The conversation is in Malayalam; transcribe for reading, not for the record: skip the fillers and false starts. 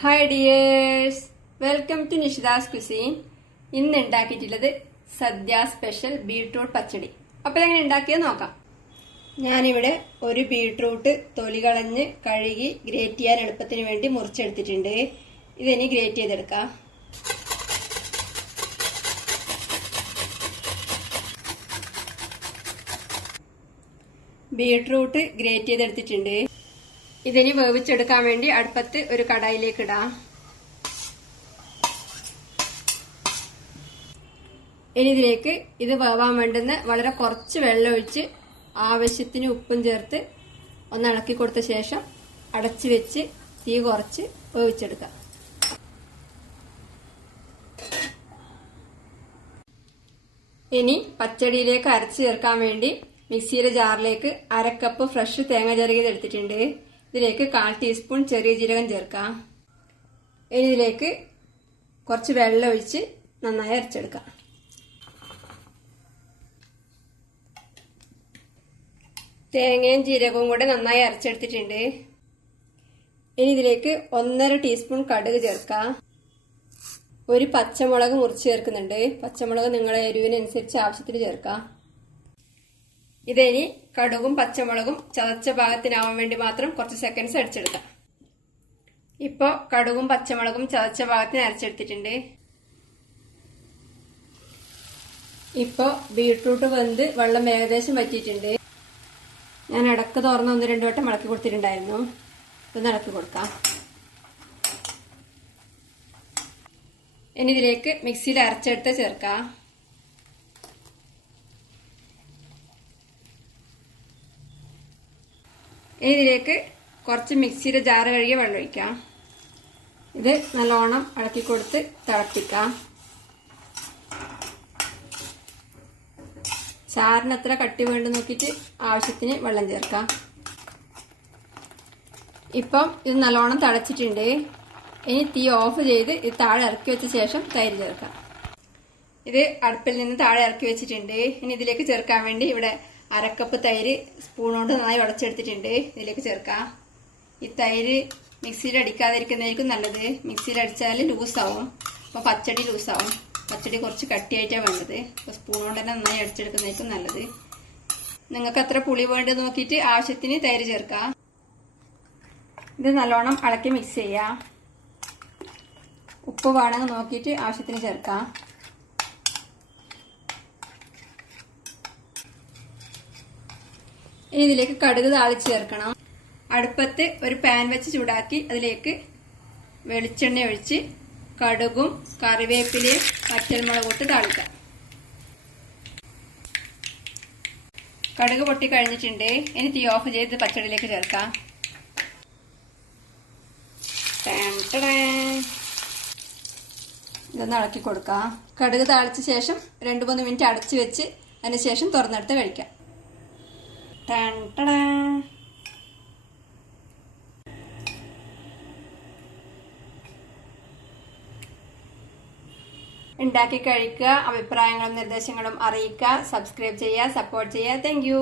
Hi dears, welcome to Nishita's cuisine. ഇന്ന് ഉണ്ടാക്കിയിട്ടുള്ളത് സദ്യ സ്പെഷ്യൽ ബീട്രൂട്ട് പച്ചടി. അപ്പോൾ എങ്ങനെ ഉണ്ടാക്കിയത് നോക്കാം. ഞാനിവിടെ ഒരു ബീട്രൂട്ട് തൊലി കളഞ്ഞ് കഴുകി ഗ്രേറ്റ് ചെയ്യാൻ എളുപ്പത്തിന് വേണ്ടി മുറിച്ചെടുത്തിട്ടുണ്ട്. ഇതിനി ഗ്രേറ്റ് ചെയ്തെടുക്കാം. ബീട്രൂട്ട് ഗ്രേറ്റ് ചെയ്തെടുത്തിട്ടുണ്ട്. ഇതിനി വേവിച്ചെടുക്കാൻ വേണ്ടി അടുപ്പത്ത് ഒരു കടായിലേക്ക് ഇടാം. ഇനി ഇതിലേക്ക് ഇത് വേവാൻ വേണ്ടുന്ന വളരെ കുറച്ച് വെള്ളം ഒഴിച്ച് ആവശ്യത്തിന് ഉപ്പും ചേർത്ത് ഒന്ന് ഇളക്കി കൊടുത്ത ശേഷം അടച്ചു വെച്ച് തീ കുറച്ച് വേവിച്ചെടുക്കാം. ഇനി പച്ചടിയിലേക്ക് അരച്ചു ചേർക്കാൻ വേണ്ടി മിക്സിയിലെ ജാറിലേക്ക് 1/2 കപ്പ് ഫ്രഷ് തേങ്ങ ചിരകിയത് എടുത്തിട്ടുണ്ട്. ഇതിലേക്ക് 1/4 ടീസ്പൂൺ ചെറിയ ജീരകം ചേർക്കാം. ഇനി ഇതിലേക്ക് കുറച്ച് വെള്ളം ഒഴിച്ച് നന്നായി അരച്ചെടുക്കാം. തേങ്ങയും ജീരകവും കൂടെ നന്നായി അരച്ചെടുത്തിട്ടുണ്ട്. ഇനി ഇതിലേക്ക് 1/2 ടീസ്പൂൺ കടുക് ചേർക്കാം. ഒരു പച്ചമുളക് മുറിച്ച് ചേർക്കുന്നുണ്ട്. പച്ചമുളക് നിങ്ങളുടെ എരിവിനനുസരിച്ച് ആവശ്യത്തിന് ചേർക്കാം. ഇതിനി കടുകും പച്ചമുളകും ചതച്ച ഭാഗത്തിനാവാൻ വേണ്ടി മാത്രം കുറച്ച് സെക്കൻഡ്സ് അടിച്ചെടുക്കാം. ഇപ്പോൾ കടുകും പച്ചമുളകും ചതച്ച ഭാഗത്തിന് അരച്ചെടുത്തിട്ടുണ്ട്. ഇപ്പോൾ ബീട്രൂട്ട് വെന്ത് വെള്ളം ഏകദേശം വറ്റിയിട്ടുണ്ട്. ഞാൻ ഇടക്ക് തുറന്ന് 1-2 വട്ടം ഇളക്കി കൊടുത്തിട്ടുണ്ടായിരുന്നു. ഇതൊന്ന് ഇളക്കി കൊടുക്കാം. ഇനി ഇതിലേക്ക് മിക്സിയിൽ അരച്ചെടുത്ത് ചേർക്കാം. ഇനി ഇതിലേക്ക് കുറച്ച് മിക്സിയുടെ ജാറ് കഴുകിയ വെള്ളം ഒഴിക്കാം. ഇത് നല്ലോണം ഇളക്കി കൊടുത്ത് തിളപ്പിക്കാം. ചാറിന് എത്ര കട്ടി വേണ്ടി നോക്കിയിട്ട് ആവശ്യത്തിന് വെള്ളം ചേർക്കാം. ഇപ്പം ഇത് നല്ലോണം തിളച്ചിട്ടുണ്ട്. ഇനി തീ ഓഫ് ചെയ്ത് ഇത് താഴെ ഇറക്കി വെച്ച ശേഷം തൈര് ചേർക്കാം. ഇത് അടുപ്പിൽ നിന്ന് താഴെ ഇറക്കി വെച്ചിട്ടുണ്ട്. ഇനി ഇതിലേക്ക് ചേർക്കാൻ വേണ്ടി ഇവിടെ 1/2 കപ്പ് തൈര് സ്പൂൺ കൊണ്ട് നന്നായി ഉടച്ചെടുത്തിട്ടുണ്ട്. ഇതിലേക്ക് ചേർക്കാം. ഈ തൈര് മിക്സിയിൽ അടിക്കാതിരിക്കുന്നതായിരിക്കും നല്ലത്. മിക്സിയിൽ അടിച്ചാൽ ലൂസാവും. അപ്പോൾ പച്ചടി ലൂസാവും. പച്ചടി കുറച്ച് കട്ടിയായിട്ടാണ് വേണ്ടത്. അപ്പോൾ സ്പൂൺ കൊണ്ട് തന്നെ നന്നായി അടിച്ചെടുക്കുന്നതായിരിക്കും നല്ലത്. നിങ്ങൾക്ക് എത്ര പുളി വേണ്ടത് നോക്കിയിട്ട് ആവശ്യത്തിന് തൈര് ചേർക്കാം. ഇത് നല്ലോണം ഇളക്കി മിക്സ് ചെയ്യാം. ഉപ്പ് വേണമെങ്കിൽ നോക്കിയിട്ട് ആവശ്യത്തിന് ചേർക്കാം. ഇനി ഇതിലേക്ക് കടുക് താളിച്ച് ചേർക്കണം. അടുപ്പത്ത് ഒരു പാൻ വെച്ച് ചൂടാക്കി അതിലേക്ക് വെളിച്ചെണ്ണ ഒഴിച്ച് കടുകും കറിവേപ്പിലയും വറ്റൽമുളകും ഇട്ട് താളിക്കാം. കടുക് പൊട്ടി കഴിഞ്ഞിട്ടുണ്ട്. ഇനി തീ ഓഫ് ചെയ്ത് പച്ചടിയിലേക്ക് ചേർക്കാം. ഇതൊന്ന് ഇളക്കി കൊടുക്കാം. കടുക് താളിച്ച ശേഷം 2-3 മിനിറ്റ് അടച്ചു വെച്ച് അതിനുശേഷം തുറന്നെടുത്ത് കഴിക്കാം. ഉണ്ടാക്കി കഴിക്കുക. അഭിപ്രായങ്ങളും നിർദ്ദേശങ്ങളും അറിയിക്കുക. സബ്സ്ക്രൈബ് ചെയ്യുക, സപ്പോർട്ട് ചെയ്യുക. Thank you.